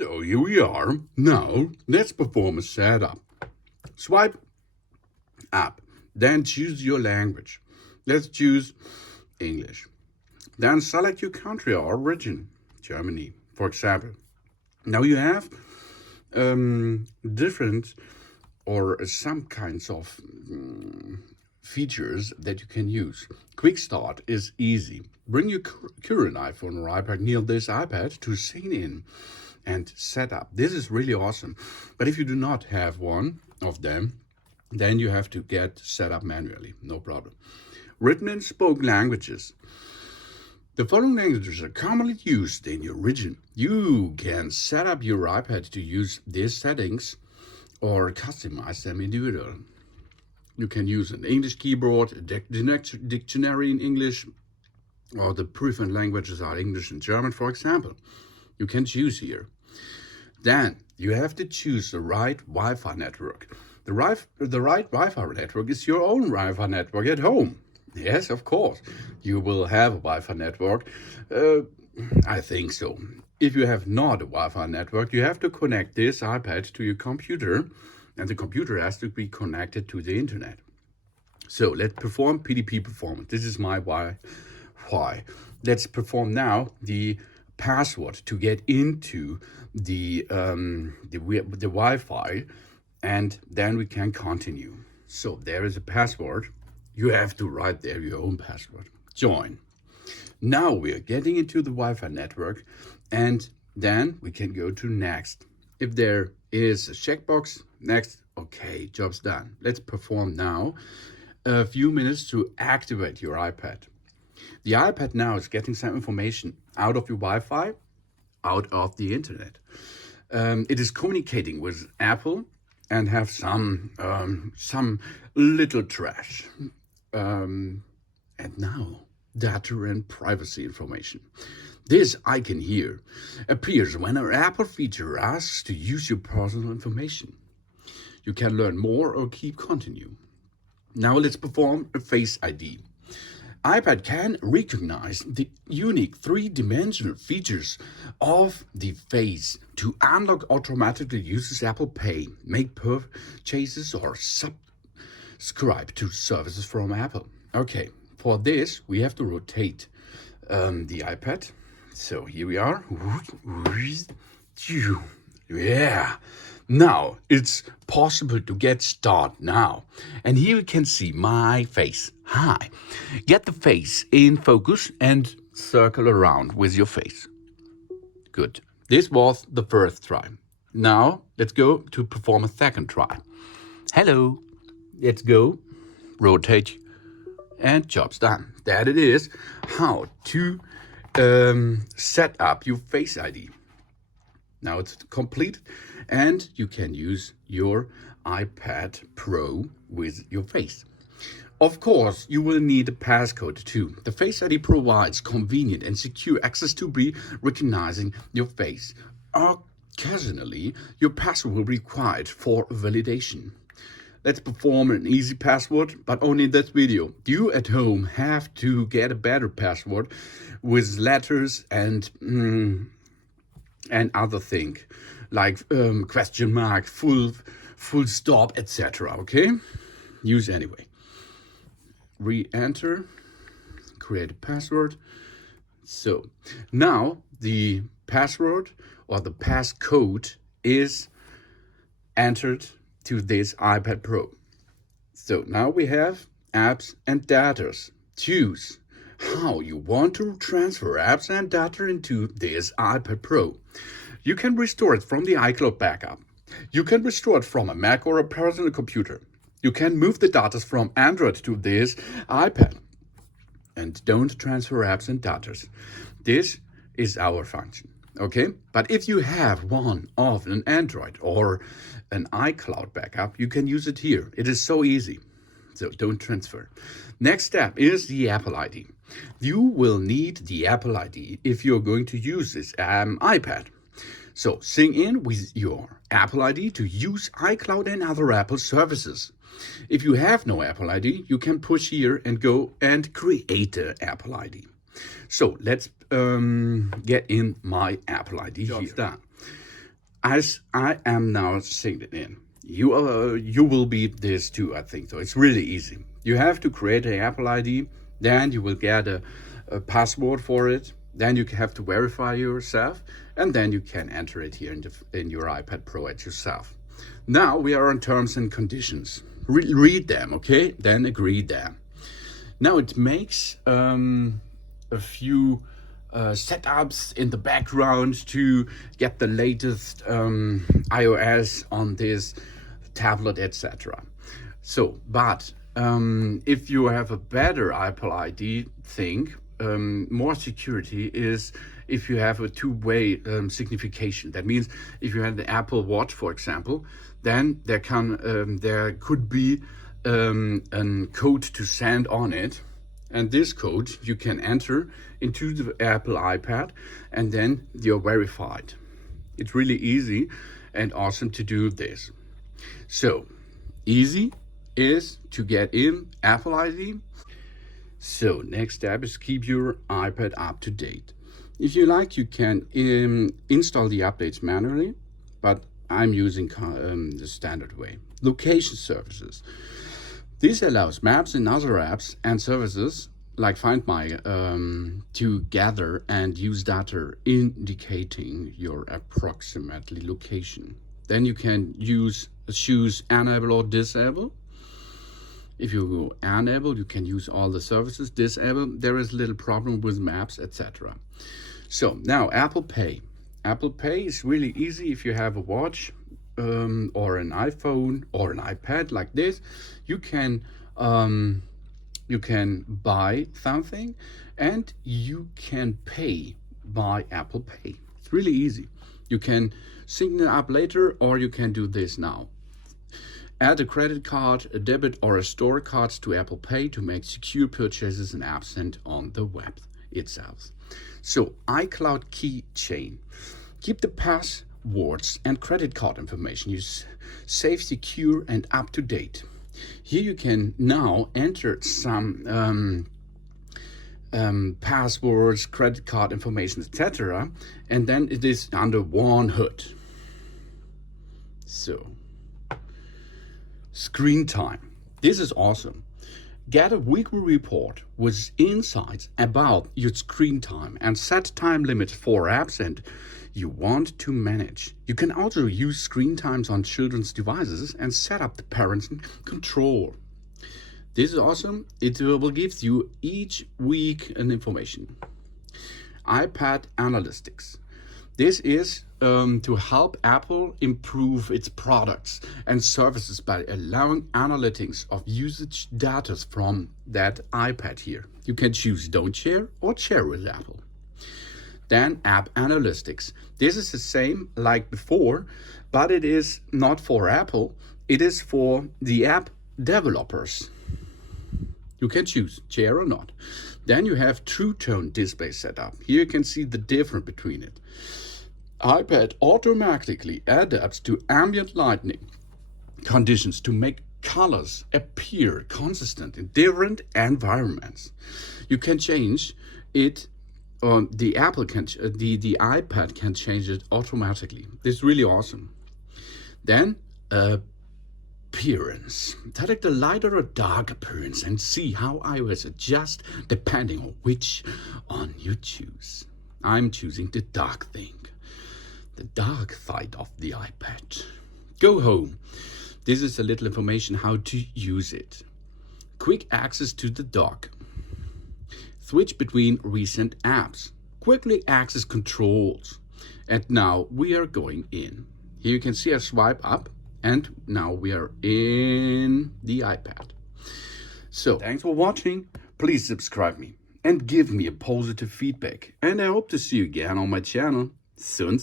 So here we are. Now let's perform a setup. Swipe up, then choose your language. Let's choose English. Then select your country or region, Germany, for example. Now you have different or some kinds of features that you can use. Quick start is easy. Bring your current iPhone or iPad near this iPad to sign in and set up. This is really awesome. But if you do not have one of them, then you have to get set up manually. No problem. Written and spoken languages. The following languages are commonly used in your region. You can set up your iPad to use these settings or customize them individually. You can use an English keyboard, a dictionary in English, or the preferred languages are English and German, for example. You can choose here. Then you have to choose the right Wi-Fi network. The right Wi-Fi network is your own Wi-Fi network at home. Yes, of course, you will have a Wi-Fi network. I think so. If you have not a Wi-Fi network, you have to connect this iPad to your computer, and the computer has to be connected to the internet. So let's perform PDP performance. This is my Wi-Fi. Let's perform now the password to get into the Wi-Fi, and then we can continue. So there is a password. You have to write there your own password. Join. Now we are getting into the Wi-Fi network, and then we can go to next. If there is a checkbox, next, okay, job's done. Let's perform now a few minutes to activate your iPad. The iPad now is getting some information out of your Wi-Fi, out of the internet. It is communicating with Apple and have some little trash. And now, data and privacy information. This icon here appears when an Apple feature asks to use your personal information. You can learn more or keep continue. Now let's perform a Face ID. iPad can recognize the unique three-dimensional features of the face. To unlock automatically uses Apple Pay, make purchases or subscribe to services from Apple. Okay, for this we have to rotate the iPad. So here we are. Yeah. Now it's possible to get started now. And here you can see my face. Hi. Get the face in focus and circle around with your face. Good. This was the first try. Now let's go to perform a second try. Hello. Let's go. Rotate. And job's done. That it is how to set up your Face ID. Now it's complete, and you can use your iPad Pro with your face. Of course, you will need a passcode too. The Face ID provides convenient and secure access to be recognizing your face. Occasionally, your password will be required for validation. Let's perform an easy password, but only in this video. You at home have to get a better password with letters and other thing like question mark, full stop, etc. Okay, use anyway. Re-enter, create a password. So now the password or the passcode is entered to this iPad Pro. So now we have apps and data. Choose how you want to transfer apps and data into this iPad Pro. You can restore it from the iCloud backup. You can restore it from a Mac or a personal computer. You can move the data from Android to this iPad. And don't transfer apps and data. This is our function. Okay, but if you have one of an Android or an iCloud backup, you can use it here. It is so easy. So don't transfer. Next step is the Apple ID. You will need the Apple ID if you're going to use this iPad. So sign in with your Apple ID to use iCloud and other Apple services. If you have no Apple ID, you can push here and go and create an Apple ID. So let's get in my Apple ID here. Done. as I am now synced in, you will be this too, I think. So it's really easy. You have to create an Apple ID, then you will get a password for it, then you have to verify yourself, and then you can enter it here in your iPad Pro at yourself. Now we are on terms and conditions. Read them, okay? Then agree them. Now it makes a few setups in the background to get the latest iOS on this tablet, etc. So, but if you have a better Apple ID thing, more security is if you have a two-way signification. That means if you have the Apple Watch, for example, then there could be a code to send on it, and this code you can enter into the Apple iPad, and then you're verified. It's really easy and awesome to do this. So easy is to get in Apple ID. So next step is keep your iPad up to date. If you like, you can install the updates manually, but I'm using the standard way. Location services. This allows maps and other apps and services like Find My to gather and use data indicating your approximately location. Then you can choose enable or disable. If you go enable, you can use all the services. Disable, there is a little problem with maps, etc. So now Apple Pay. Apple Pay is really easy if you have a watch or an iPhone or an iPad like this. You can buy something and you can pay by Apple Pay. It's really easy. You can sync it up later, or you can do this now. Add a credit card, a debit or a store card to Apple Pay to make secure purchases and apps sent on the web itself. So iCloud keychain. Keep the passwords and credit card information you safe, secure and up to date. Here you can now enter some passwords, credit card information, etc. And then it is under one hood. So screen time. This is awesome. Get a weekly report with insights about your screen time and set time limits for apps and you want to manage. You can also use screen times on children's devices and set up the parents' control. This is awesome. It will give you each week an information. iPad Analytics. This is to help Apple improve its products and services by allowing analytics of usage data from that iPad here. You can choose don't share or share with Apple. Then App Analytics. This is the same like before, but it is not for Apple. It is for the app developers. You can choose share or not. Then you have True Tone display setup. Here you can see the difference between it. iPad automatically adapts to ambient lighting conditions to make colors appear consistent in different environments. You can change it, or the iPad can change it automatically. This is really awesome. Then appearance. Select a lighter or dark appearance and see how iOS adjusts depending on which one you choose. I'm choosing the dark thing. The dark side of the iPad. Go home. This is a little information how to use it. Quick access to the dock. Switch between recent apps. Quickly access controls. And now we are going in. Here you can see I swipe up and now we are in the iPad. So thanks for watching. Please subscribe me and give me a positive feedback. And I hope to see you again on my channel soon.